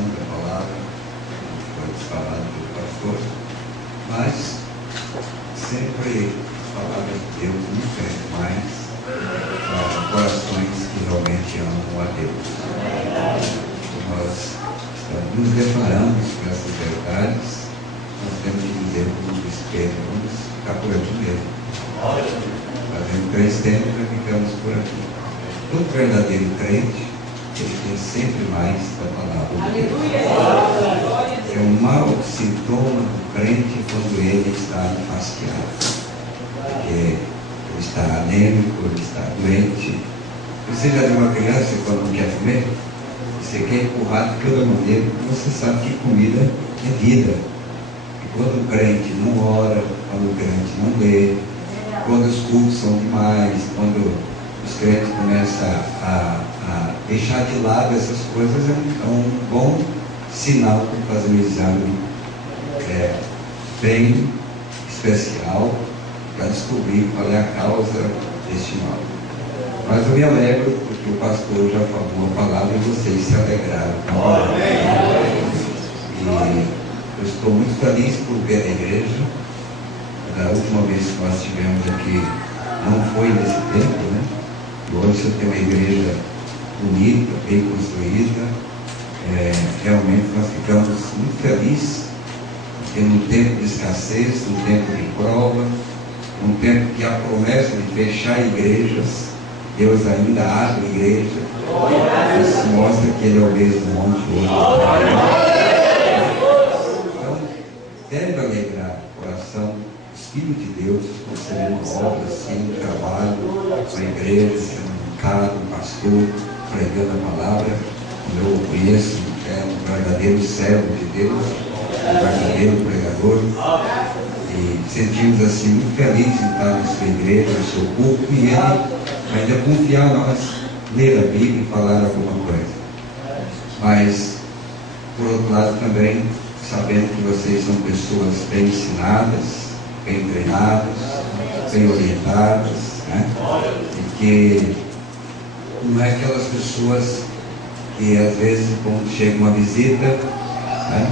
exposição da palavra, foi falado pelo pastor, mas sempre a palavra de Deus não cresce mais para corações que realmente amam a Deus. Nós nos deparamos com essas verdades, nós temos que dizer como desespero, vamos ficar por aqui mesmo. Fazendo 3 tempos e ficamos por aqui. Todo verdadeiro crente, ele tem sempre mais da palavra de Deus. É um mau sintoma do crente quando ele está enfastiado, porque ele está anêmico, ele está doente. Você já viu uma criança quando não quer comer? Você quer empurrar de toda maneira, porque você sabe que comida é vida. E quando o crente não ora, quando o crente não lê, quando os cultos são demais, quando os crentes começam a deixar de lado essas coisas, é um bom sinal para fazer um exame bem especial para descobrir qual é a causa deste mal. Mas eu me alegro porque o pastor já falou a palavra e vocês se alegraram com a palavra. E eu estou muito feliz por ver a igreja. Da última vez que nós estivemos aqui não foi nesse tempo, né? E hoje você tem uma igreja bonita, bem construída. Realmente nós ficamos muito felizes, porque num tempo de escassez, num tempo de prova, num tempo que há promessa de fechar igrejas, Deus ainda abre igreja. Isso mostra que Ele é o mesmo ontem, hoje. Então, deve alegrar o coração, o Espírito de Deus, concedendo obras, sim, trabalho, uma igreja, sendo um pastor, pregando a palavra. Eu o conheço, é um verdadeiro servo de Deus, um verdadeiro pregador. E sentimos assim muito felizes em estar na sua igreja, no seu culto, e ele ainda confiar em nós, ler a Bíblia e falar alguma coisa. Mas, por outro lado também, sabendo que vocês são pessoas bem ensinadas, bem treinadas, bem orientadas, né? E que não é aquelas pessoas que às vezes quando chega uma visita, né,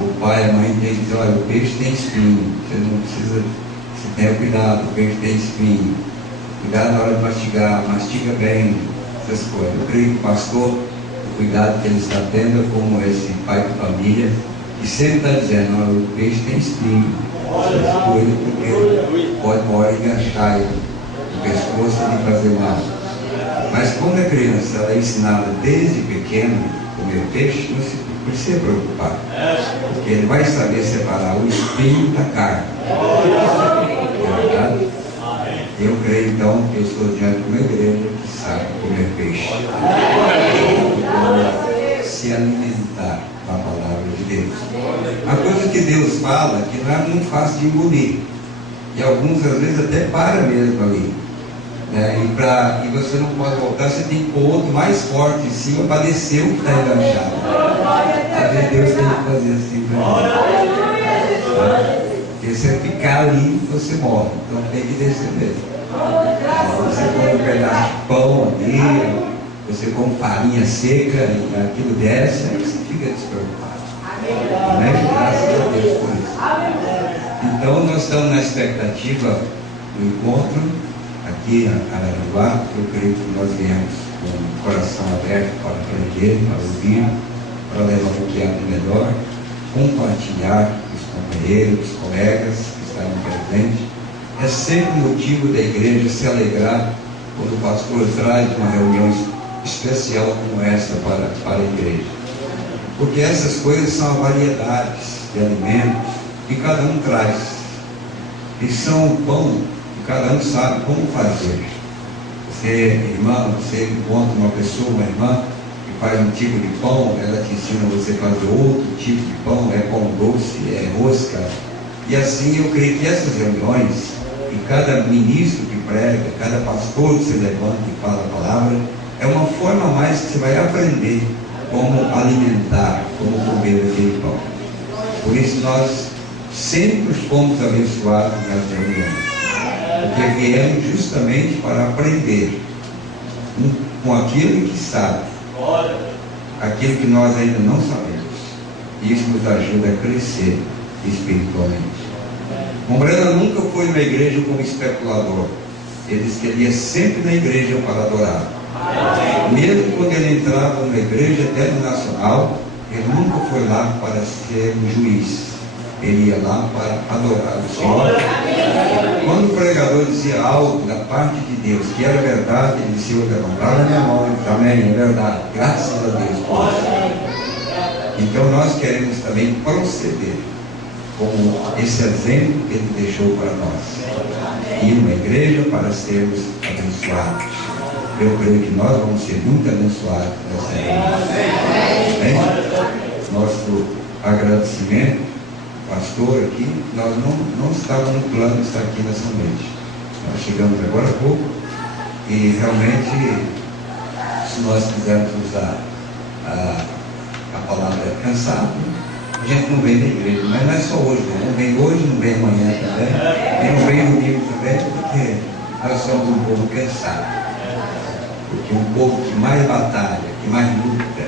o pai e a mãe tem que dizer, olha, o peixe tem espinho, você não precisa, você tenha cuidado, o peixe tem espinho, cuidado na hora de mastigar, mastiga bem, essas coisas. Eu creio que o pastor, o cuidado que ele está tendo é como esse pai de família, que sempre está dizendo, olha, o peixe tem espinho, ele porque pode uma hora enganchar ele no pescoço e fazer mal. Mas quando a criança ela é ensinada desde pequeno a comer peixe, não se precisa preocupar, porque ele vai saber separar o espinho da carne. É verdade? Eu creio então que eu estou diante de uma igreja que sabe comer peixe, se alimentar da palavra de Deus. A coisa que Deus fala que não é muito fácil de engolir, e alguns às vezes até para mesmo ali. E você não pode voltar, você tem que pôr outro mais forte em cima para descer o que está enganchado. Às vezes Deus tem que fazer assim para mim. Porque se você ficar ali, você morre. Então tem que descer mesmo. Você come um pedaço de pão ali, você come farinha seca e aquilo desce, aí você fica despreocupado. Amém? Graças a Deus por isso. Então nós estamos na expectativa do encontro aqui na Araranguá. Eu creio que nós viemos com o coração aberto para aprender, para ouvir, para levar um teatro melhor, compartilhar com os companheiros, os colegas que estarão presentes. É sempre motivo da igreja se alegrar quando o pastor traz uma reunião especial como essa para a igreja. Porque essas coisas são variedades de alimentos que cada um traz. E são o pão cada um sabe como fazer. Você, irmã, você encontra uma pessoa, uma irmã, que faz um tipo de pão, ela te ensina você a fazer outro tipo de pão, é pão doce, é rosca. E assim eu creio que essas reuniões, e cada ministro que prega, cada pastor que se levanta e fala a palavra, é uma forma a mais que você vai aprender como alimentar, como comer aquele pão. Por isso nós sempre fomos abençoados nas reuniões, porque viemos justamente para aprender com aquilo que sabe, aquilo que nós ainda não sabemos. E isso nos ajuda a crescer espiritualmente. Umbrella nunca foi na igreja como especulador. Ele disse que ele ia sempre na igreja para adorar. Mesmo quando ele entrava numa igreja denominacional, ele nunca foi lá para ser um juiz. Ele ia lá para adorar o Senhor. Quando o pregador dizia algo da parte de Deus que era verdade, ele dizia: eu levantava a minha mão e dizia: amém, é verdade, graças a Deus por isso. Então nós queremos também proceder como esse exemplo que ele deixou para nós. Ir numa igreja para sermos abençoados. Eu creio que nós vamos ser muito abençoados nessa igreja. Nosso agradecimento, pastor, aqui, nós não estávamos no plano de estar aqui nessa noite. Nós chegamos agora há pouco e realmente, se nós quisermos usar a palavra cansado, a gente não vem da igreja, mas não é só hoje, não vem hoje, não vem amanhã também, e não vem domingo também, porque nós somos um povo cansado. Porque um povo que mais batalha, que mais luta,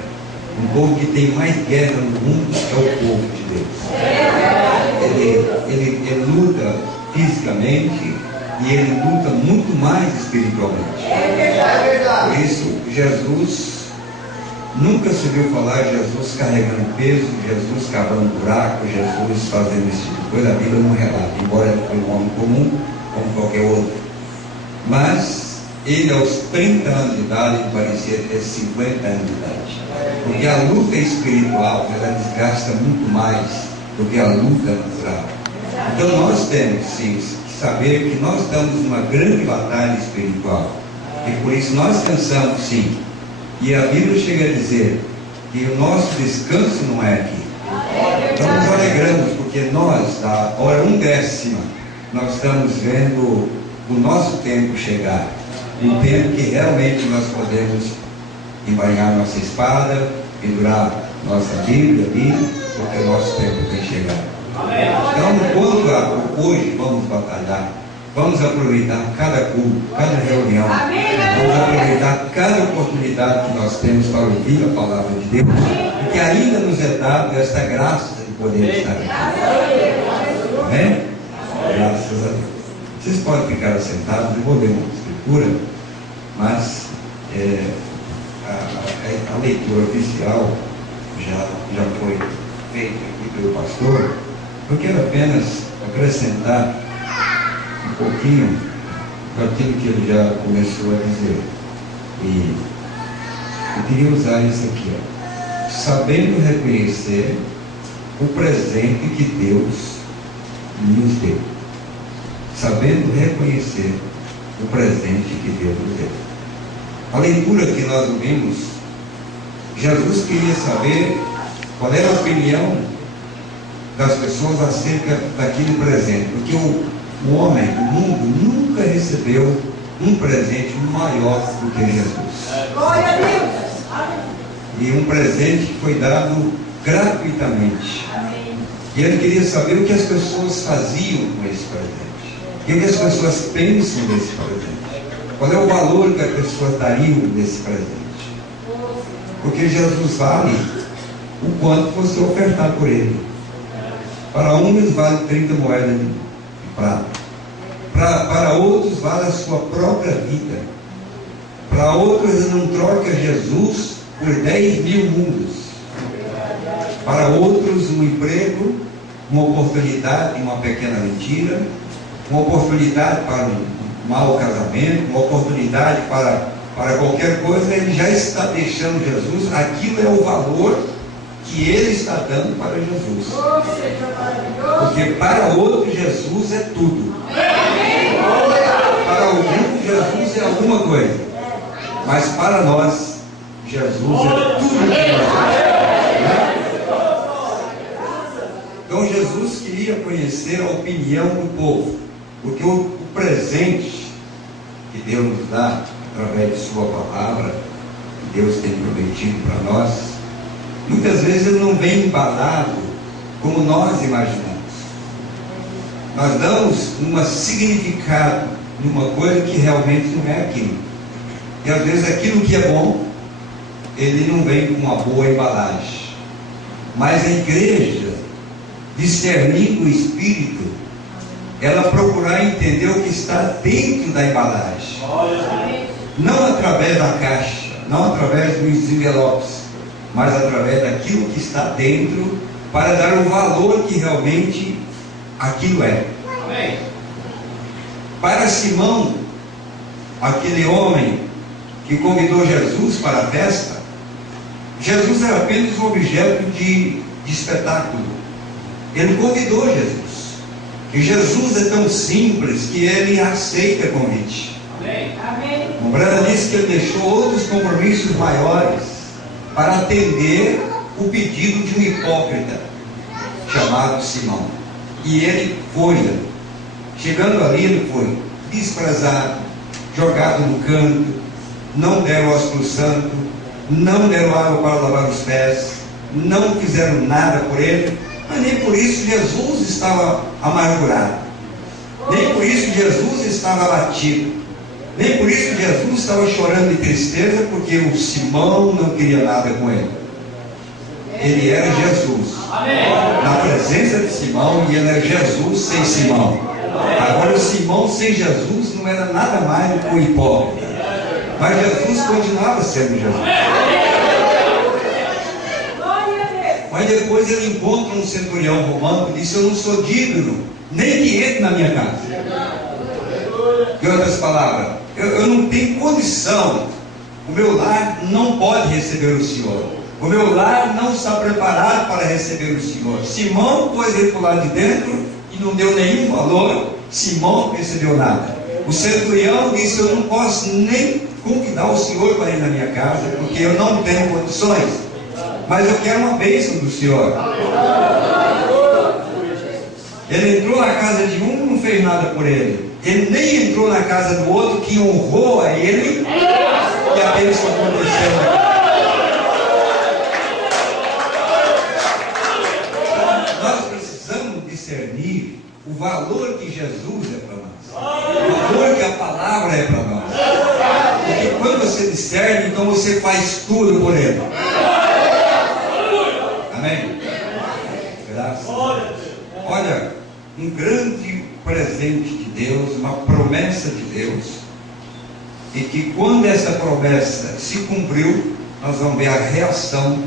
um povo que tem mais guerra no mundo é o povo de Deus. Ele luta fisicamente e ele luta muito mais espiritualmente. Por isso, Jesus, nunca se viu falar de Jesus carregando peso, Jesus cavando buraco, Jesus fazendo esse tipo de coisa. A Bíblia não relata, embora ele foi um homem comum, como qualquer outro. Mas ele, aos 30 anos de idade, ele parecia ter 50 anos de idade. Porque a luta espiritual, ela desgasta muito mais do que a luta natural. Então nós temos, sim, que saber que nós estamos numa grande batalha espiritual. E por isso nós cansamos, sim. E a Bíblia chega a dizer que o nosso descanso não é aqui. Então nos alegramos, porque nós, da hora 1/10, nós estamos vendo o nosso tempo chegar. Um tempo que realmente nós podemos embainhar nossa espada, pendurar nossa Bíblia ali, porque o nosso tempo tem chegado. Então, enquanto hoje vamos batalhar, vamos aproveitar cada culto, cada reunião, vamos aproveitar cada oportunidade que nós temos para ouvir a palavra de Deus, porque ainda nos é dado esta graça de poder estar aqui. Amém? Graças a Deus. Vocês podem ficar assentados, eu vou ler uma escritura, mas a leitura oficial já foi feita aqui pelo pastor. Eu quero apenas acrescentar um pouquinho daquilo que ele já começou a dizer. E eu queria usar isso aqui, ó. Sabendo reconhecer o presente que Deus nos deu. Sabendo reconhecer o presente que Deus nos deu. A leitura que nós ouvimos, Jesus queria saber qual era a opinião das pessoas acerca daquele presente, porque o homem, o mundo, nunca recebeu um presente maior do que Jesus. Glória a Deus! E um presente que foi dado gratuitamente. E ele queria saber o que as pessoas faziam com esse presente. E o que as pessoas pensam desse presente. Qual é o valor que as pessoas dariam desse presente? Porque Jesus vale o quanto você ofertar por ele. Para uns vale 30 moedas de prata. Para outros vale a sua própria vida. Para outros não troca Jesus por 10 mil mundos. Para outros um emprego, uma oportunidade, uma pequena mentira, uma oportunidade para um mau casamento, uma oportunidade para qualquer coisa, ele já está deixando Jesus. Aquilo é o valor que ele está dando para Jesus. Porque para outro Jesus é tudo. Para alguns Jesus é alguma coisa. Mas para nós, Jesus é tudo que nós temos. Então Jesus queria conhecer a opinião do povo. Porque o presente que Deus nos dá através de sua palavra, que Deus tem prometido para nós, muitas vezes ele não vem embalado como nós imaginamos. Nós damos um significado numa coisa que realmente não é aquilo. E às vezes aquilo que é bom, ele não vem com uma boa embalagem. Mas a igreja, discernindo o Espírito, ela procurar entender o que está dentro da embalagem. Não através da caixa, não através dos envelopes, mas através daquilo que está dentro, para dar o valor que realmente aquilo é. Amém. Para Simão, aquele homem que convidou Jesus para a festa, Jesus era apenas um objeto de espetáculo. Ele convidou Jesus. E Jesus é tão simples que ele aceita convite. Amém. O Brana disse que ele deixou outros compromissos maiores para atender o pedido de um hipócrita chamado Simão. E ele foi. Chegando ali, ele foi desprezado, jogado no canto, não deram ósculo santo, não deram água para lavar os pés, não fizeram nada por ele, mas nem por isso Jesus estava amargurado, nem por isso Jesus estava abatido, nem por isso Jesus estava chorando de tristeza, porque o Simão não queria nada com ele. Ele era Jesus. Na presença de Simão, e ele era Jesus sem Simão. Agora o Simão sem Jesus não era nada mais do que um hipócrita. Mas Jesus continuava sendo Jesus. Mas depois ele encontra um centurião romano e disse: eu não sou digno nem que entre na minha casa. Em outras palavras, eu não tenho condição. O meu lar não pode receber o Senhor. O meu lar não está preparado para receber o Senhor. Simão pôs ele para o lado de dentro e não deu nenhum valor. Simão não recebeu nada. O centurião disse: eu não posso nem convidar o Senhor para ir na minha casa, porque eu não tenho condições, mas eu quero uma bênção do Senhor. Ele entrou na casa de um, não fez nada por ele. Ele nem entrou na casa do outro, que honrou a ele, e a bênção aconteceu. Nós precisamos discernir o valor que Jesus é para nós, o valor que a palavra é para nós. Porque quando você discerne, então você faz tudo por ele. Amém? Graças a Deus. Olha, um grande presente de Deus, uma promessa de Deus, e que quando essa promessa se cumpriu, nós vamos ver a reação.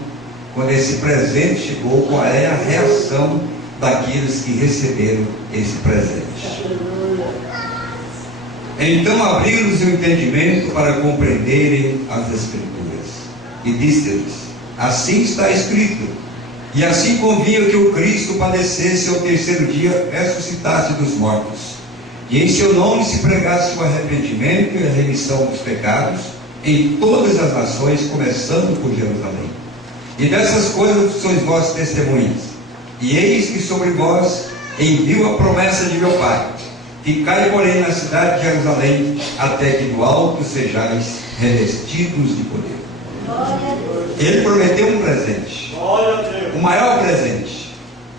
Quando esse presente chegou, qual é a reação daqueles que receberam esse presente? Então abriram-lhes o entendimento para compreenderem as Escrituras, e disse-lhes: assim está escrito, e assim convinha que o Cristo padecesse ao terceiro dia, ressuscitasse dos mortos, e em seu nome se pregasse o arrependimento e a remissão dos pecados em todas as nações, começando por Jerusalém. E dessas coisas sois vós testemunhas. E eis que sobre vós envio a promessa de meu Pai. Ficai, porém, na cidade de Jerusalém, até que do alto sejais revestidos de poder. Ele prometeu um presente, o maior presente,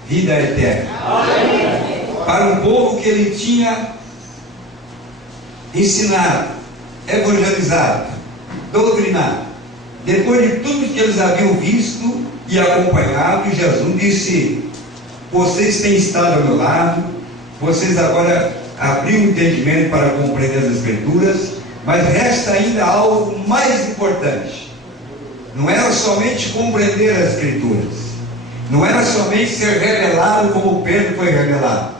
vida eterna, para um povo que ele tinha ensinado, evangelizado, doutrinado. Depois de tudo que eles haviam visto e acompanhado, Jesus disse: vocês têm estado ao meu lado, vocês agora abriram o entendimento para compreender as Escrituras, mas resta ainda algo mais importante. Não era somente compreender as Escrituras, não era somente ser revelado como Pedro foi revelado,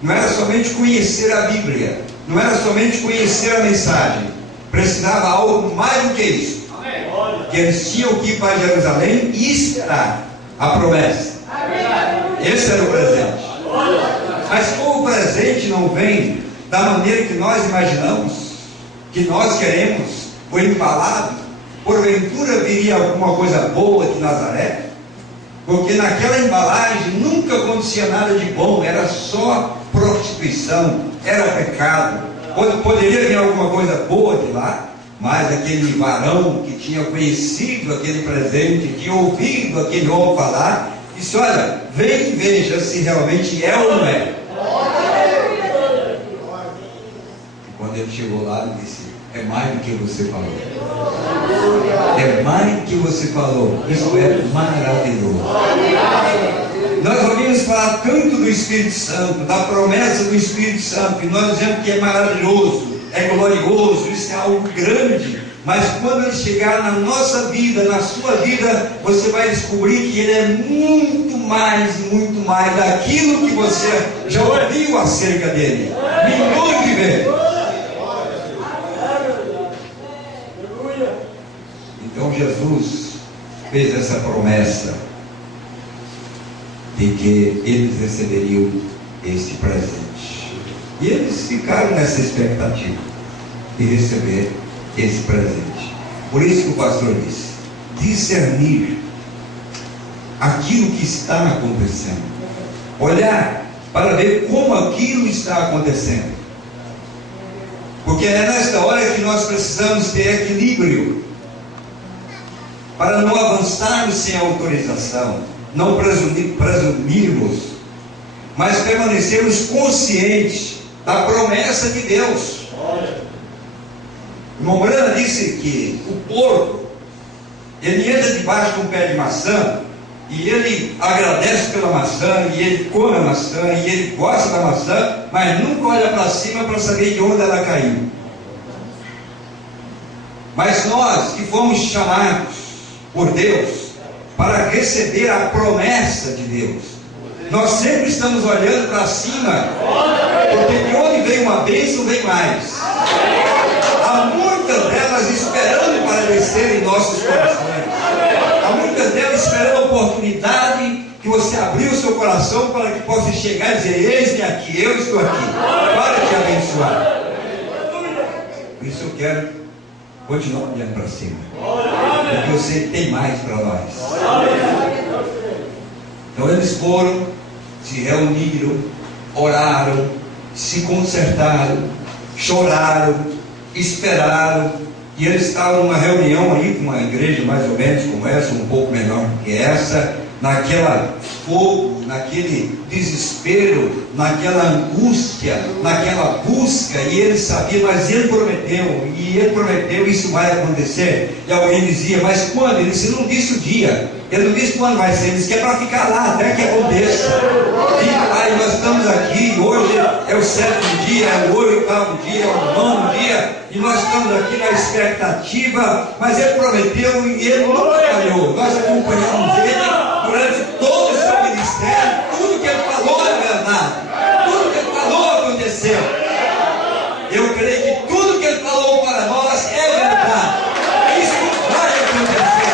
não era somente conhecer a Bíblia, não era somente conhecer a mensagem, precisava algo mais do que isso. Que eles tinham que ir para Jerusalém e esperar a promessa. Esse era o presente. Mas como o presente não vem da maneira que nós imaginamos, que nós queremos, foi embalado, porventura viria alguma coisa boa de Nazaré? Porque naquela embalagem nunca acontecia nada de bom, era só prostituição, era pecado. Poderia vir alguma coisa boa de lá, mas aquele varão que tinha conhecido aquele presente, tinha ouvido aquele homem falar, disse: olha, vem e veja se realmente é ou não é. E quando ele chegou lá, ele disse: é mais do que você falou. É mais do que você falou. Isso é maravilhoso. falar tanto do Espírito Santo, da promessa do Espírito Santo, e nós dizemos que é maravilhoso, é glorioso, isso é algo grande, mas quando ele chegar na nossa vida, na sua vida, você vai descobrir que ele é muito mais daquilo que você já ouviu acerca dele. Milhões de vezes. Então Jesus fez essa promessa de que eles receberiam este presente. E eles ficaram nessa expectativa de receber esse presente. Por isso que o pastor disse: discernir aquilo que está acontecendo, olhar para ver como aquilo está acontecendo, porque é nesta hora que nós precisamos ter equilíbrio, para não avançarmos sem autorização, não presumirmos, mas permanecermos conscientes da promessa de Deus. O irmão Brana disse que o porco, ele entra debaixo de um pé de maçã, e ele agradece pela maçã, e ele come a maçã, e ele gosta da maçã, mas nunca olha para cima para saber de onde ela caiu. Mas nós que fomos chamados por Deus para receber a promessa de Deus, nós sempre estamos olhando para cima, porque de onde vem uma bênção vem mais. Há muitas delas esperando para descer em nossos corações. Há muitas delas esperando a oportunidade que você abriu o seu coração para que possa chegar e dizer: eis-me aqui, eu estou aqui para te abençoar. Por isso eu quero continuar olhando para cima, porque eu sei que tem mais para nós. Então eles foram, se reuniram, oraram, se consertaram, choraram, esperaram. E eles estavam numa reunião aí com uma igreja mais ou menos como essa, um pouco menor que essa, naquela fogo, naquele desespero, naquela angústia, naquela busca. E ele sabia, mas ele prometeu, isso vai acontecer. E alguém dizia: mas quando? Ele disse: não disse o dia, ele não disse quando vai ser, ele disse que é para ficar lá até que aconteça. E aí nós estamos aqui, hoje é o 7º dia, é o 8º dia, é o 9º dia, e nós estamos aqui na expectativa, mas ele prometeu e ele nunca falhou. Nós acompanhamos ele durante todo o seu ministério. Tudo que ele falou é verdade, tudo que ele falou aconteceu. Eu creio que tudo que ele falou para nós é verdade. Isso vai acontecer.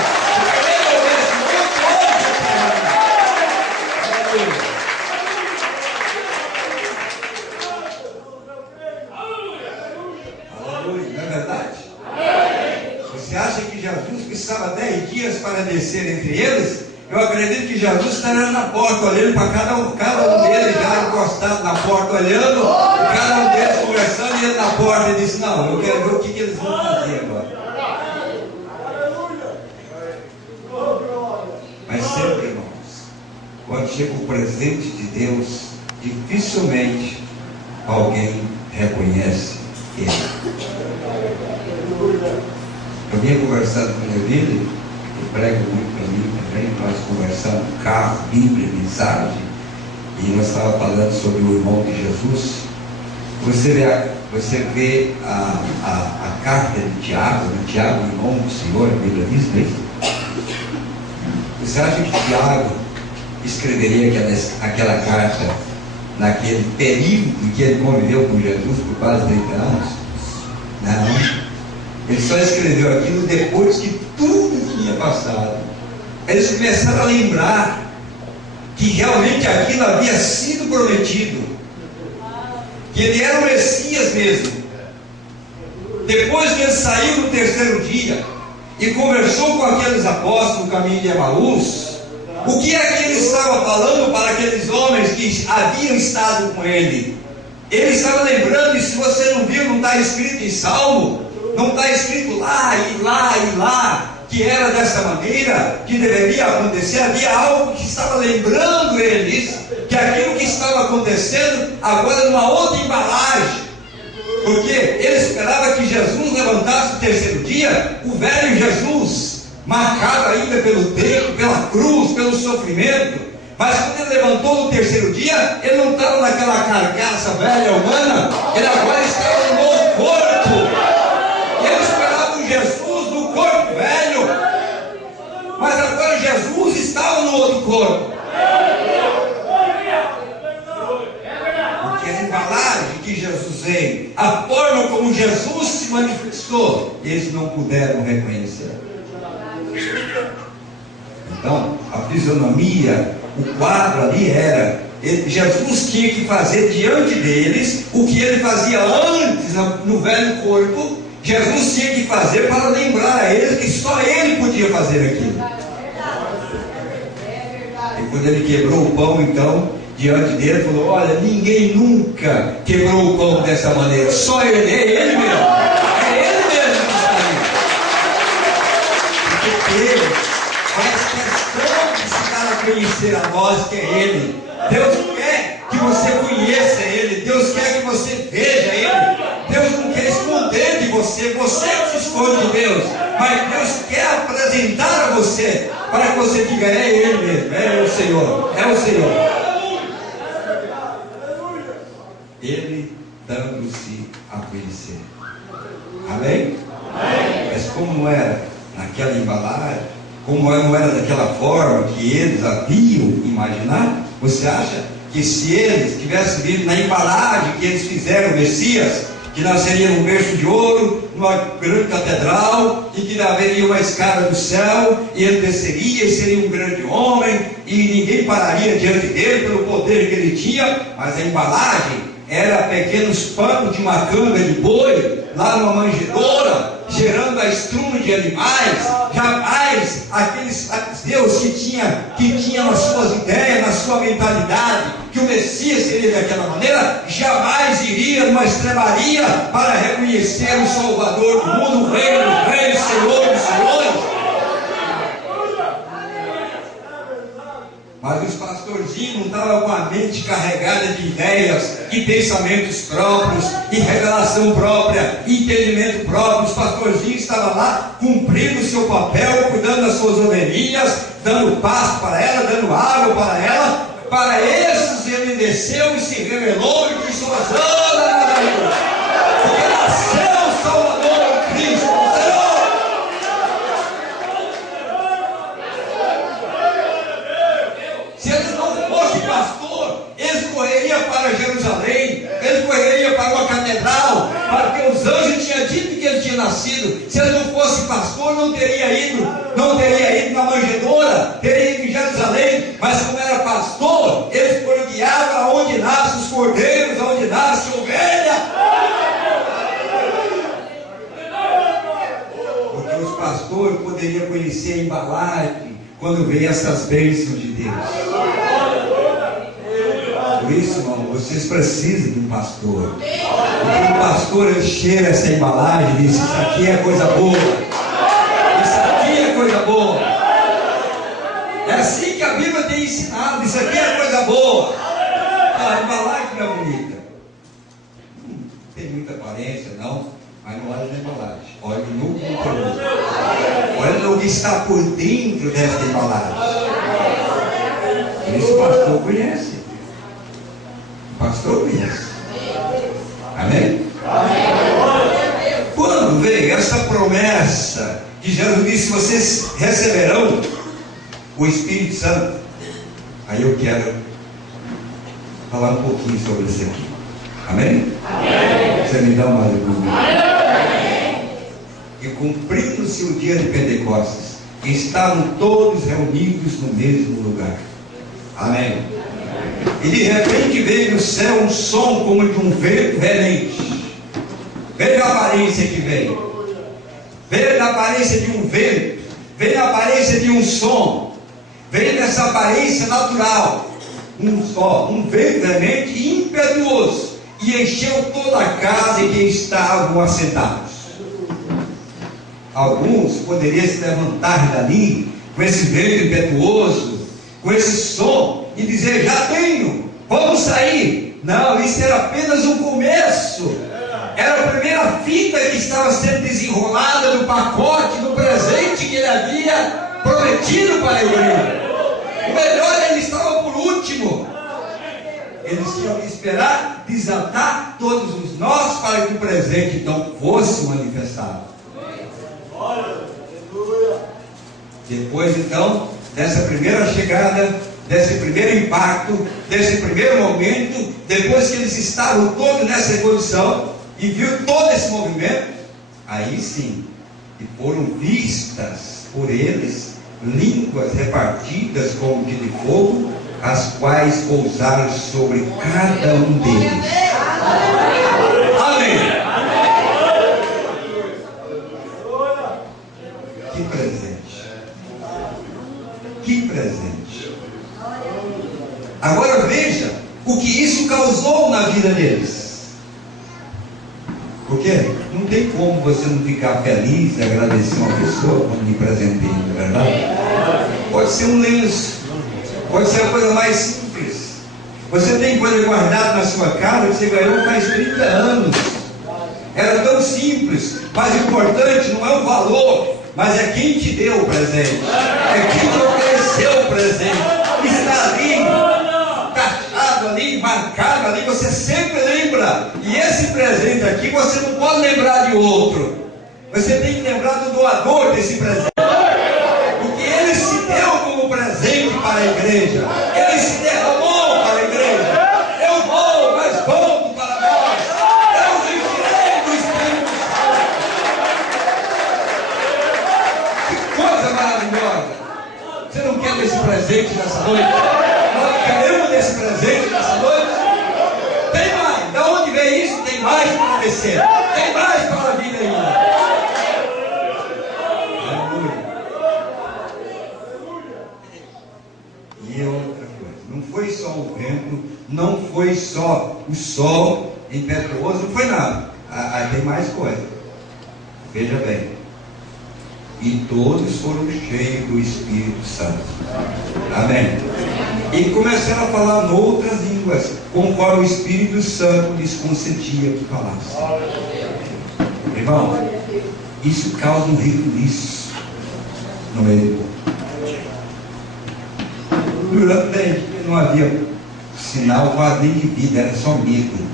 Aleluia, não é verdade? Você acha que Jesus precisava 10 dias para descer entre eles? Eu acredito que Jesus estará na porta, olhando para cada um deles, já encostado na porta, olhando, cada um deles conversando, e ele na porta, e disse: não, eu quero ver o que eles vão fazer agora. Mas sempre, irmãos, quando chega o presente de Deus, dificilmente alguém reconhece ele. Eu vinha conversando com a Levília, que prega muito para mim também, nós conversamos, carro, Bíblia, mensagem, e nós estávamos falando sobre o irmão de Jesus. Você vê a carta de Tiago, Tiago, irmão do Senhor, a Bíblia diz mesmo. Você acha que Tiago escreveria aquela carta naquele período em que ele conviveu com Jesus por quase 30 anos? Não. Ele só escreveu aquilo depois que tudo tinha passado. Eles começaram a lembrar que realmente aquilo havia sido prometido, que ele era o Messias mesmo. Depois que ele saiu no 3º dia e conversou com aqueles apóstolos no caminho de Emaús, o que é que ele estava falando para aqueles homens que haviam estado com ele? Ele estava lembrando, e se você não viu, não está escrito em Salmo, não está escrito lá e lá e lá, que era dessa maneira, que deveria acontecer. Havia algo que estava lembrando eles, que aquilo que estava acontecendo agora numa outra embalagem, porque ele esperava que Jesus levantasse no 3º dia, o velho Jesus, marcado ainda pelo tempo, pela cruz, pelo sofrimento, Mas quando ele levantou no terceiro dia, ele não estava naquela carcaça velha humana, ele agora estava no novo corpo. E ele esperava um Jesus no corpo velho, mas agora Jesus estava no outro corpo. Porque a embalagem que Jesus veio, a forma como Jesus se manifestou, eles não puderam reconhecer. Então, a fisionomia, o quadro ali era, Jesus tinha que fazer diante deles o que ele fazia antes no velho corpo. Jesus tinha que fazer para lembrar a eles que só ele podia fazer aquilo. E quando ele quebrou o pão, então, diante dele, falou: olha, ninguém nunca quebrou o pão dessa maneira, só ele, é ele mesmo. É ele mesmo que está aí. Porque ele faz questão de se dar a conhecer a nós que é ele. Deus quer que você conheça ele, Deus quer que você veja ele. Deus não quer esconder de você, você que se esconde de Deus, mas Deus quer apresentar a você, para que você diga: é ele mesmo, é o Senhor, é o Senhor. Ele dando-se a conhecer. Amém? Mas como não era naquela embalagem, como não era daquela forma que eles haviam imaginado, você acha que se eles tivessem vindo na embalagem que eles fizeram o Messias, que nasceria num berço de ouro, numa grande catedral, e que haveria uma escada do céu, e ele desceria e seria um grande homem, e ninguém pararia diante dele pelo poder que ele tinha, mas a embalagem era pequenos panos de uma canga de boi, lá numa manjedoura, gerando a estrume de animais. Jamais aqueles Deus que tinha nas suas ideias, na sua mentalidade, que o Messias seria daquela maneira, jamais iria numa estrebaria para reconhecer o Salvador do mundo, o Rei dos Reis, Senhor dos Senhores. Mas os pastorzinhos não estavam com a mente carregada de ideias, de pensamentos próprios, de revelação própria, entendimento próprio. Os pastorzinhos estavam lá cumprindo o seu papel, cuidando das suas ovelhinhas, dando pasto para ela, dando água para ela. Para esses ele desceu e se revelou e disse: porque nasceu o Salvador, o Cristo, o Senhor. Se eles não fossem pastor, eles correriam para Jerusalém, eles correriam para uma catedral, porque os anjos tinham dito que ele tinha nascido. Se ele não fosse pastor, não teria ido na manjedoura, teria ido em Jerusalém. Mas como era pastor, eles foram guiados aonde nascem os cordeiros, aonde nasce a ovelha. Porque os pastores poderiam conhecer a embalagem quando veio essas bênçãos de Deus. Por isso, irmão, vocês precisam de um pastor. Porque o pastor, ele cheira essa embalagem e diz: isso aqui é coisa boa, isso aqui é coisa boa. É assim que a Bíblia tem ensinado: isso aqui é coisa boa. A embalagem não é bonita, não tem muita aparência não, mas não olha na embalagem, olha no conteúdo, olha no que está por dentro desta embalagem. Isso o pastor conhece. O pastor conhece. Amém? Quando veio essa promessa que Jesus disse: vocês receberão o Espírito Santo, aí eu quero falar um pouquinho sobre isso aqui. Amém? Você me dá uma aleluia. E cumprindo-se o dia de Pentecostes, estavam todos reunidos no mesmo lugar. Amém? E de repente veio do céu um som como de um vento relente. Veja a aparência que veio. Veio na aparência de um vento. Veio na aparência de um som. Veio nessa aparência natural. Um vento relente impetuoso. E encheu toda a casa em que estavam assentados. Alguns poderiam se levantar dali com esse vento impetuoso, com esse som, e dizer: já tenho, vamos sair. Não, isso era apenas o começo. Era a primeira fita que estava sendo desenrolada do pacote, do presente que ele havia prometido para a igreja. O melhor, ele estava por desatar todos os nós para que o presente então fosse manifestado. Depois então dessa primeira chegada, desse primeiro impacto, desse primeiro momento, depois que eles estavam todos nessa condição e viu todo esse movimento, aí sim, e foram vistas por eles línguas repartidas como que de fogo, as quais pousaram sobre cada um deles. Amém. Que presente. Que presente. Agora veja o que isso causou na vida deles. Porque não tem como você não ficar feliz e agradecer uma pessoa quando me presenteia, não é verdade? Pode ser um lenço, pode ser a coisa mais simples. Você tem coisa guardada na sua casa que você ganhou faz 30 anos. Era tão simples, mas o importante não é o valor, mas é quem te deu o presente, é quem te ofereceu o presente. Está ali, taxado ali, marcado ali, você sempre lembra. E esse presente aqui você não pode lembrar de outro, você tem que lembrar do doador desse presente, porque ele se deu como presente para a igreja, ele se derramou para a igreja. Eu vou, mas volto para nós. Eu encherei do Espírito Santo. Que coisa maravilhosa. Você não quer desse presente nessa noite? Nós queremos desse presente nessa noite. Tem mais. Da onde vem isso? Tem mais para descer. Tem mais para vir ainda. E outra coisa, não foi só o vento, não foi só o sol impetuoso, não foi nada. Tem mais coisa. Veja bem. E todos foram cheios do Espírito Santo. Amém. E começaram a falar noutras línguas, conforme o Espírito Santo lhes concedia que falassem. Irmão, isso causa um rebuliço no meio do povo. Durante não havia sinal quase nem de vida, era só medo.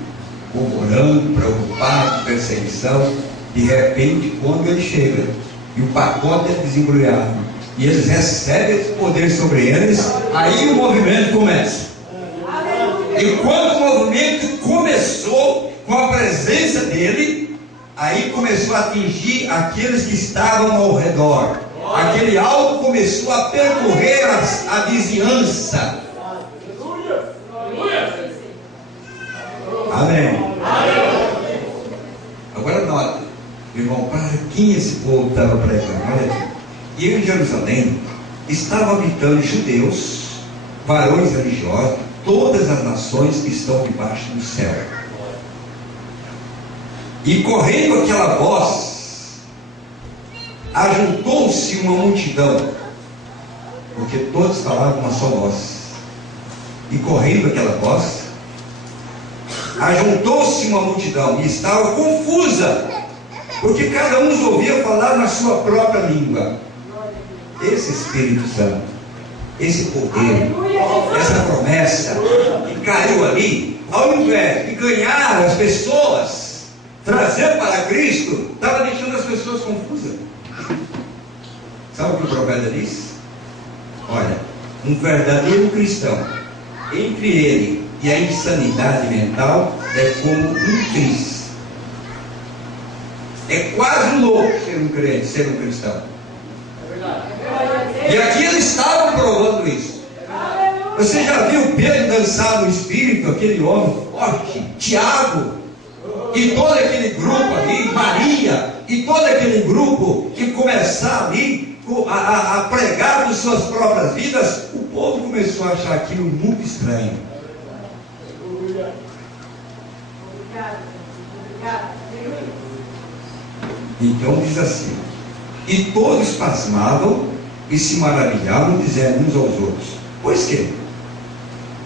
O povo orando, preocupado, perseguição. De repente, quando ele chega e o pacote é desembrulhado e eles recebem esse poder sobre eles, aí o movimento começa. E quando o movimento começou com a presença dele, aí começou a atingir aqueles que estavam ao redor. Aquele algo começou a percorrer a vizinhança. Amém. Agora nota, irmão, para quem esse povo estava pregando? Olha aqui. E em Jerusalém estavam habitando judeus, varões religiosos, todas as nações que estão debaixo do céu. E correndo aquela voz, ajuntou-se uma multidão, porque todos falavam uma só voz. E correndo aquela voz, ajuntou-se uma multidão e estava confusa, porque cada um os ouvia falar na sua própria língua. Esse Espírito Santo, esse poder, essa promessa que caiu ali, ao invés de ganhar as pessoas, trazer para Cristo, estava deixando as pessoas confusas. Sabe o que o profeta diz? Olha, um verdadeiro cristão, entre ele e a insanidade mental, é como um Cristo. É quase louco ser um crente, ser um cristão. E aqui eles estavam provando isso. Você já viu Pedro dançar no Espírito, aquele homem forte, Tiago, e todo aquele grupo ali, Maria, e todo aquele grupo que começar ali a pregar por suas próprias vidas? O povo começou a achar aquilo muito estranho. Então diz assim: e todos pasmavam e se maravilhavam, dizendo uns aos outros: pois que?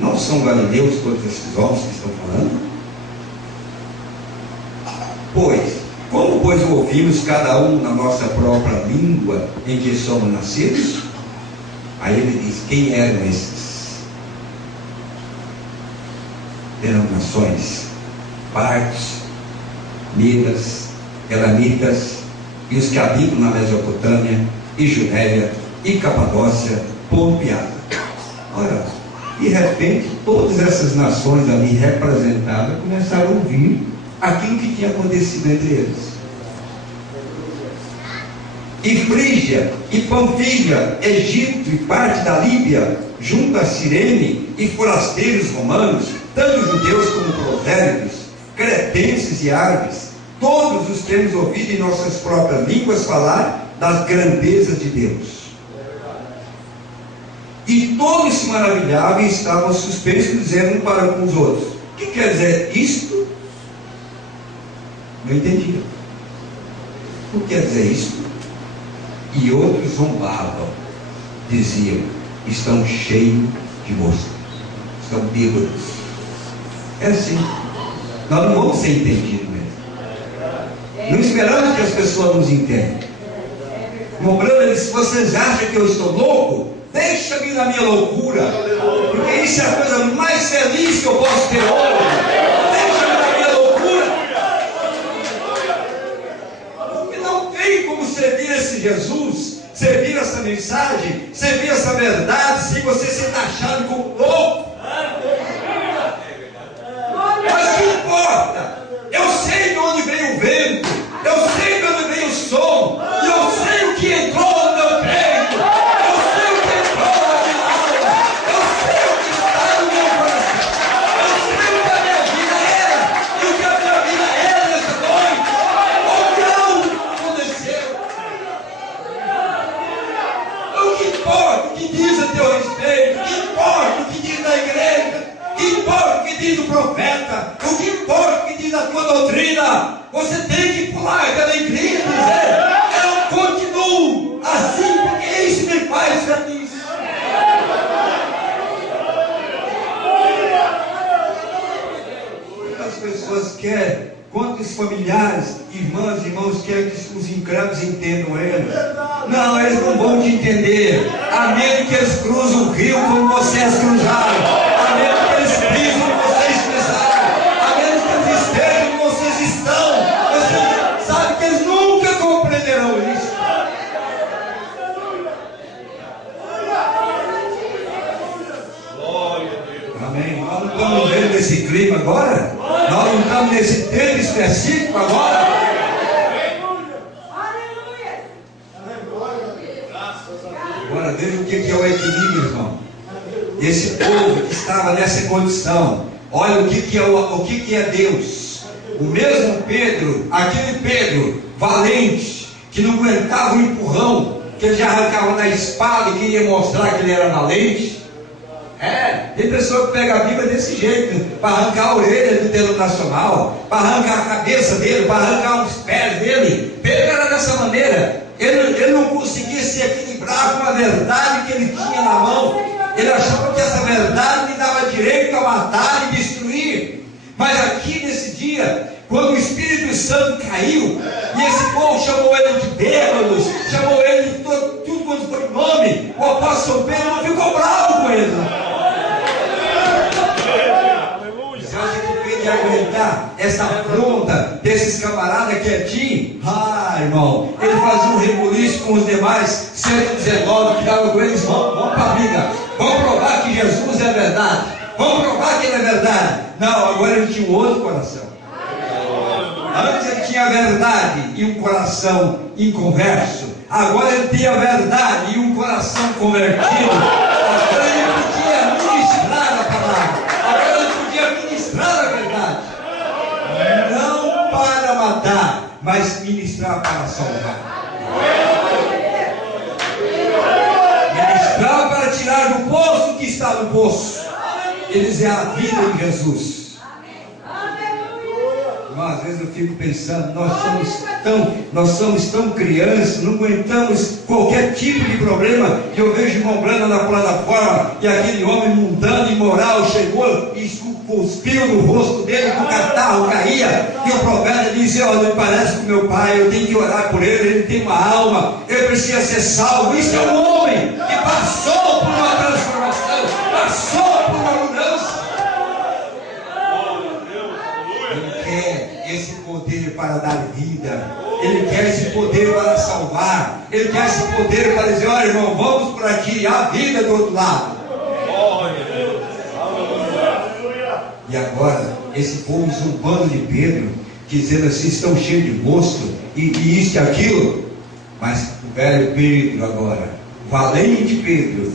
Não são galileus todos esses homens que estão falando? Como ouvimos cada um na nossa própria língua em que somos nascidos? Aí ele diz: quem eram esses denominações? partos, medas, elamitas, e os que habitam na Mesopotâmia, e Judéia, e Capadócia, Ponto e Ásia. Ora, de repente, todas essas nações ali representadas começaram a ouvir aquilo que tinha acontecido entre eles. E Frígia, e Panfilha, Egito e parte da Líbia, junto a Cirene, e forasteiros romanos, tanto judeus como prosélitos, cretenses e árabes, todos os temos ouvido em nossas próprias línguas falar das grandezas de Deus. E todos se maravilhavam e estavam suspensos, dizendo um para com os outros: o que quer dizer isto? Não entendi. O que quer dizer isto? E outros zombavam, diziam: estão cheios de moscas, estão bêbados. É assim, nós não vamos ser entendidos mesmo. Não esperamos que as pessoas nos entendam. O Branham disse: vocês acham que eu estou louco? Deixa-me na minha loucura, porque isso é a coisa mais feliz que eu posso ter hoje. Deixa-me na minha loucura, porque não tem como servir esse Jesus, servir essa mensagem, servir essa verdade, sem você ser taxado como louco. Mas que importa? Eu sei de onde vem o vento, eu sei de onde vem o som, e eu sei o que entrou no meu peito, eu sei o que entrou na minha alma, eu sei o que está no meu coração, eu sei o que a minha vida era, e o que a minha vida era nessa noite, ou não aconteceu. O que importa o que diz a teu respeito, o que importa o que diz a igreja, o que importa o que diz o profeta, o que importa o que diz a tua doutrina. Você tem que pular aquela igreja e dizer: eu continuo assim, porque isso me faz feliz. As pessoas querem, quantos familiares, irmãs e irmãos querem que os incrédulos entendam eles? Não, eles não vão te entender, a menos que eles cruzem o rio como vocês cruzaram, a menos que eles pisam como vocês pisaram, a menos que eles estejam como vocês estão. Você sabe que eles nunca compreenderão isso. Amém. Nós não estamos vendo nesse clima agora? Nós não estamos nesse tempo específico agora? Agora veja o que é o equilíbrio, irmão. Esse povo que estava nessa condição, olha o que é Deus. O mesmo Pedro, aquele Pedro valente, que não aguentava o empurrão, que ele já arrancava na espada e queria mostrar que ele era valente. Tem pessoa que pega a Bíblia desse jeito, para arrancar a orelha do Tesouro Nacional, para arrancar a cabeça dele, para arrancar os pés dele. Pedro era dessa maneira. Ele não conseguia se equilibrar com a verdade que ele tinha na mão. Ele achava que essa verdade lhe dava direito a matar e destruir. Mas aqui nesse dia, quando o Espírito Santo caiu, e esse povo chamou ele de bêbados, chamou ele de tudo quanto foi nome, o apóstolo Pedro não ficou bravo com ele. Você acha que Pedro ia aguentar essa afronta desses camaradas quietinhos? Irmão, ele fazia um rebuliço com os demais 119 que estavam com eles. Vamos para a briga, vamos provar que Jesus é verdade, vamos provar que ele é verdade. Não, agora ele tinha um outro coração. Antes ele tinha a verdade e um coração inconverso. Agora ele tem a verdade e um coração convertido. Agora ele podia ministrar a palavra. Agora ele podia ministrar a verdade. Não para matar, mas ministrar para salvar. Ministrar para tirar do poço que está no poço. Eles é a vida em Jesus. Às vezes eu fico pensando, nós somos tão crianças, não aguentamos qualquer tipo de problema. Que eu vejo o irmão Branham na plataforma, e aquele homem mundano, imoral, chegou e cuspiu no rosto dele, que o catarro caía, e o profeta dizia: olha, me parece com meu pai, eu tenho que orar por ele tem uma alma, ele precisa ser salvo. Isso é um homem que passou por uma transformação, passou por uma mudança. para dar vida. Ele quer esse poder para salvar. Ele quer esse poder para dizer: olha, irmão, vamos por aqui, há vida do outro lado. E agora, esse povo zombando de Pedro, dizendo assim: estão cheios de gosto, e isso e aquilo. Mas o velho Pedro agora, valente Pedro,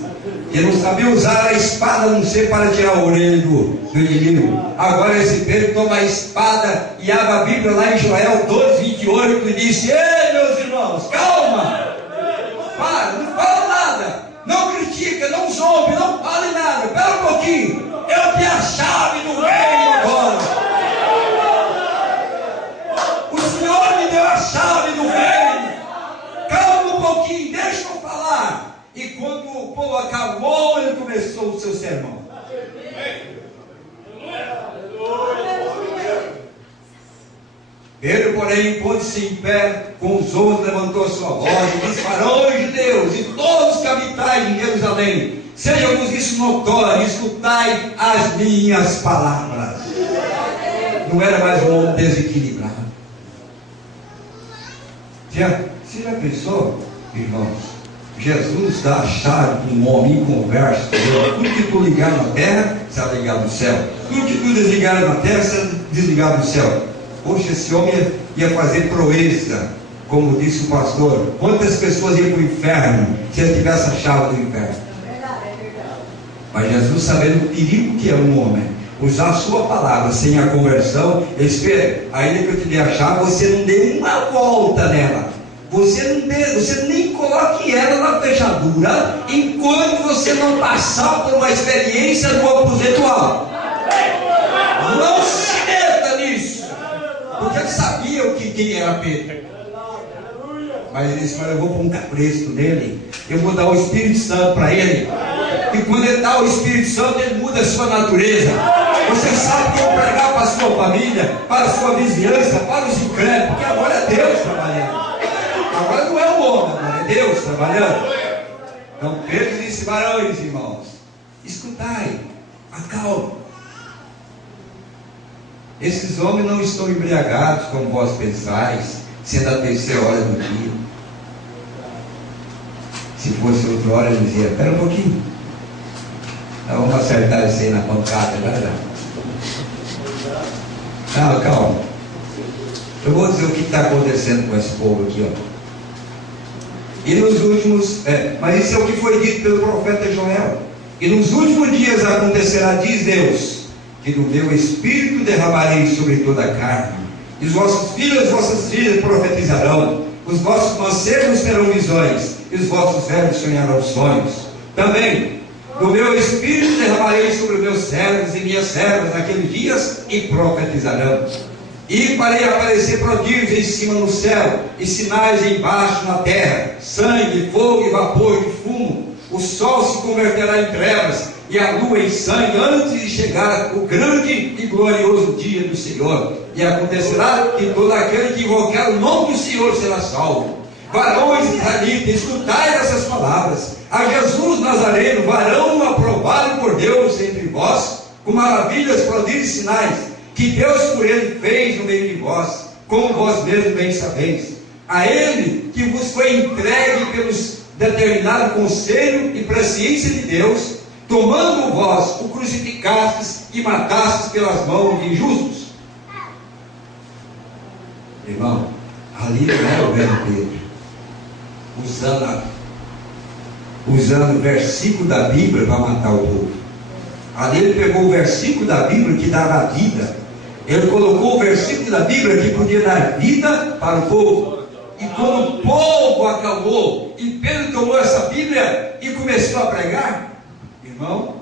que não sabia usar a espada, a não ser para tirar a orelha do inimigo. Agora esse Pedro toma a espada e abre a Bíblia lá em Joel 2:28 e disse: ei, meus irmãos, calma, para, não fala nada, não critica, não zombe, não fale nada, espera um pouquinho, eu tenho a chave do reino agora. O Senhor me deu a chave do reino. Calma um pouquinho, deixa eu falar. E quando o povo acabou, ele começou o seu sermão. Pedro, porém, pôs-se em pé com os outros, levantou a sua voz e disse: varões de Deus, e todos que habitais em Jerusalém, seja-vos isso notório, escutai as minhas palavras. Não era mais um homem desequilibrado. Você já pensou, irmãos? Jesus dá a chave para um homem em conversa. Tudo que tu ligar na terra, será ligado no céu. Tudo que tu desligar na terra, será desligado no céu. Poxa, esse homem ia fazer proeza, como disse o pastor. Quantas pessoas iam para o inferno se ele tivesse a chave do inferno? Mas Jesus, sabendo o perigo que é um homem usar a sua palavra sem a conversão, ele espera, ainda que eu te dê a chave, você não dê uma volta nela. Você nem coloque ela na fechadura enquanto você não passar por uma experiência no aposentado. Não se meta nisso, porque ele sabia quem era Pedro. Mas ele disse: eu vou pôr um capresto nele, eu vou dar o Espírito Santo para ele, e quando ele dá o Espírito Santo, ele muda a sua natureza. Você sabe que eu pregar para a sua família, para a sua vizinhança, para os incrédulos, porque agora é Deus trabalhando. Agora não é o homem, agora é Deus trabalhando. Então Pedro disse: varões, irmãos, escutai, acalme. Esses homens não estão embriagados como vós pensais, sendo a terceira hora do dia. Se fosse outra hora, ele dizia: espera um pouquinho, nós vamos acertar isso aí na pancada, não, calma. Eu vou dizer o que está acontecendo com esse povo aqui, ó. E nos últimos, mas isso é o que foi dito pelo profeta Joel. E nos últimos dias acontecerá, diz Deus, que do meu Espírito derramarei sobre toda a carne, e os vossos filhos e as vossas filhas profetizarão, os vossos mancebos terão visões, e os vossos velhos sonharão sonhos. Também do meu Espírito derramarei sobre meus servos e minhas servas naqueles dias, e profetizarão. E farei aparecer prodígios em cima no céu, e sinais embaixo na terra, sangue, fogo e vapor de fumo. O sol se converterá em trevas, e a lua em sangue, antes de chegar o grande e glorioso dia do Senhor. E acontecerá que todo aquele que invocar o nome do Senhor será salvo. Varões israelitas, escutai essas palavras. A Jesus Nazareno, varão aprovado por Deus entre vós, com maravilhas, prodígios e sinais, que Deus por ele fez no meio de vós, como vós mesmos bem sabeis. A ele que vos foi entregue pelos determinado conselho e presciência de Deus, tomando vós o crucificastes e matastes pelas mãos de injustos. Irmão, ali não era o velho Pedro usando o versículo da Bíblia para matar o povo. Ali ele pegou o versículo da Bíblia que dava vida. Ele colocou o versículo da Bíblia que podia dar vida para o povo. E como o povo acalmou, e Pedro tomou essa Bíblia e começou a pregar, irmão,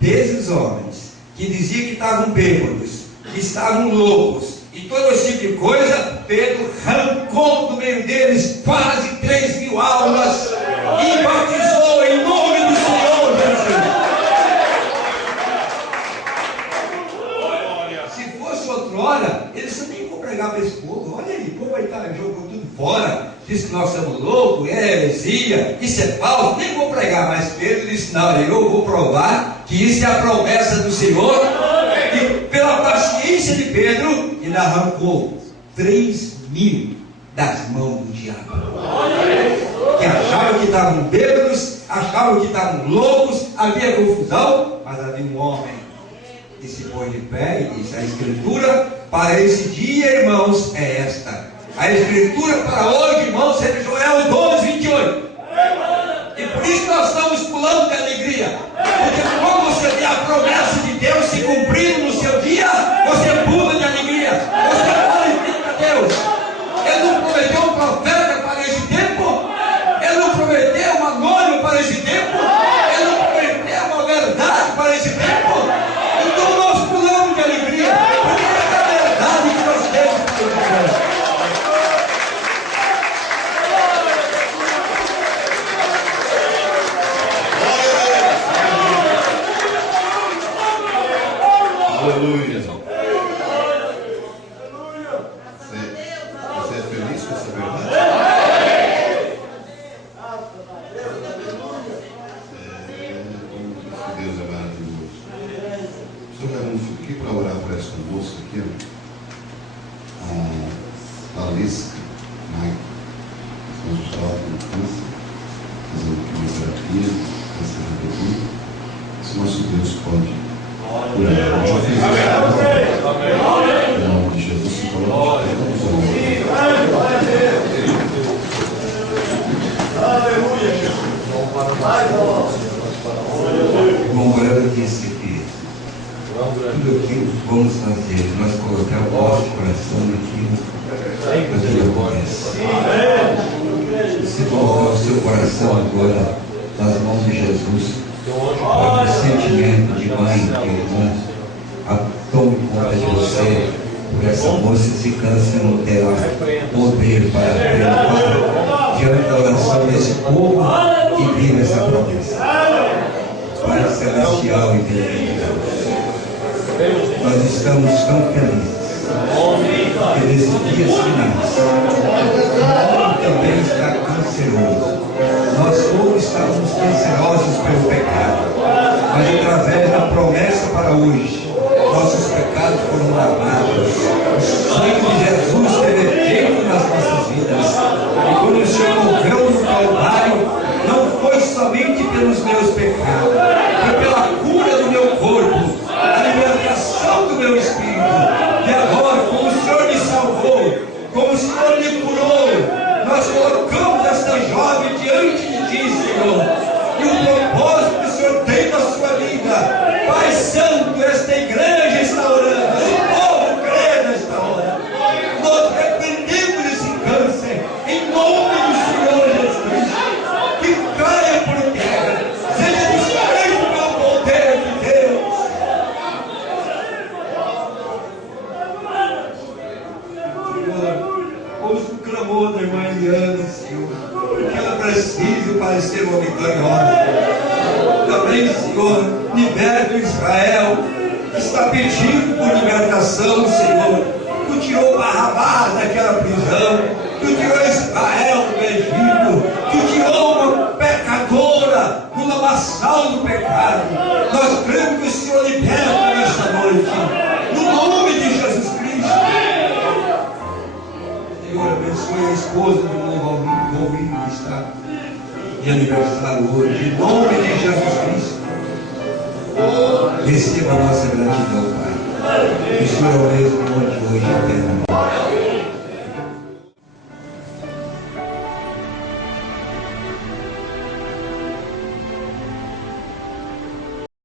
desses homens que diziam que estavam bêbados, que estavam loucos e todo esse tipo de coisa, Pedro arrancou do meio deles quase 3.000 almas e batizou em nome do Senhor Jesus. Se fosse outrora, eles nem vão pregar para esse povo. Olha aí, o povo vai estar jogando tudo fora, diz que nós somos loucos, é heresia, isso é falso, nem vou pregar. Mas Pedro disse: não, eu vou provar que isso é a promessa do Senhor. E pela paciência de Pedro, ele arrancou 3.000 das mãos do diabo. Que achavam que estavam bêbados, achavam que estavam loucos, havia confusão, mas havia um homem que se pôs de pé e disse: a Escritura para esse dia, irmãos, é esta. A Escritura para hoje, irmãos, é Joel 12:28. E por isso nós estamos pulando de alegria. Porque quando você vê a promessa de Deus se cumprindo no seu dia, você pula de alegria. Você glorifica a Deus. Ele não prometeu um profeta para esse tempo. Ele não prometeu uma noiva para esse tempo. Ele não prometeu uma verdade para esse tempo. Então nós pulamos de alegria. Porque é a verdade que nós temos para Deus. Aleluia. Você é feliz com essa verdade? Deus é maravilhoso. Estou anúncio aqui para orar por essa moça aqui, a Valesca Maia. Nós estávamos com câncer, fazendo quimioterapia, câncer de bebê. Se nosso Deus pode. Em nome de Jesus, se coloca Irmão Brando disse que tudo aquilo que vamos fazer, nós colocar o nosso coração naquilo que acontece. Se colocar o seu coração agora nas mãos de Jesus, o sentimento de mãe, de irmã, tome conta de você, por essa moça esse câncer não terá poder para perdoar diante da oração desse povo que vive essa promessa. Pai celestial e Deus, nós estamos tão felizes que nesses dias finais o mundo também está canceroso. Nós todos estávamos cancerosos pelo pecado, mas através da promessa para hoje, nossos pecados foram lavados. O sangue de Jesus teve efeito nas nossas vidas. E quando o Senhor morreu no Calvário, não foi somente pelos meus pecados, foi pela cura do meu corpo, a libertação do meu espírito. E agora, como o Senhor me salvou, como o Senhor me curou, nós colocamos esta jovem diante de Ti, Senhor, e o propósito que o Senhor tem na sua vida. Pai Santo, esta igreja está orando, o povo crê nesta hora. Nós repreendemos esse câncer em nome do Senhor Jesus Cristo. Que caia por terra, seja desfeito pelo poder de Deus. Senhor, ouça o clamor da irmã Eliane, Senhor, porque ela precisa para ser uma vitoriosa. Também, Senhor, liberta o Israel, que está pedindo por libertação, Senhor. Tu tirou Barrabás daquela prisão, Tu tirou Israel do Egito, Tu tirou uma pecadora do lamaçal do pecado. Nós cremos que o Senhor liberta nesta noite, no nome de Jesus Cristo. Senhor, abençoe a esposa do irmão Valmir, que está de aniversário hoje, em nome de Jesus Cristo. Receba a nossa gratidão, Pai. O Senhor é o mesmo hoje e eternamente.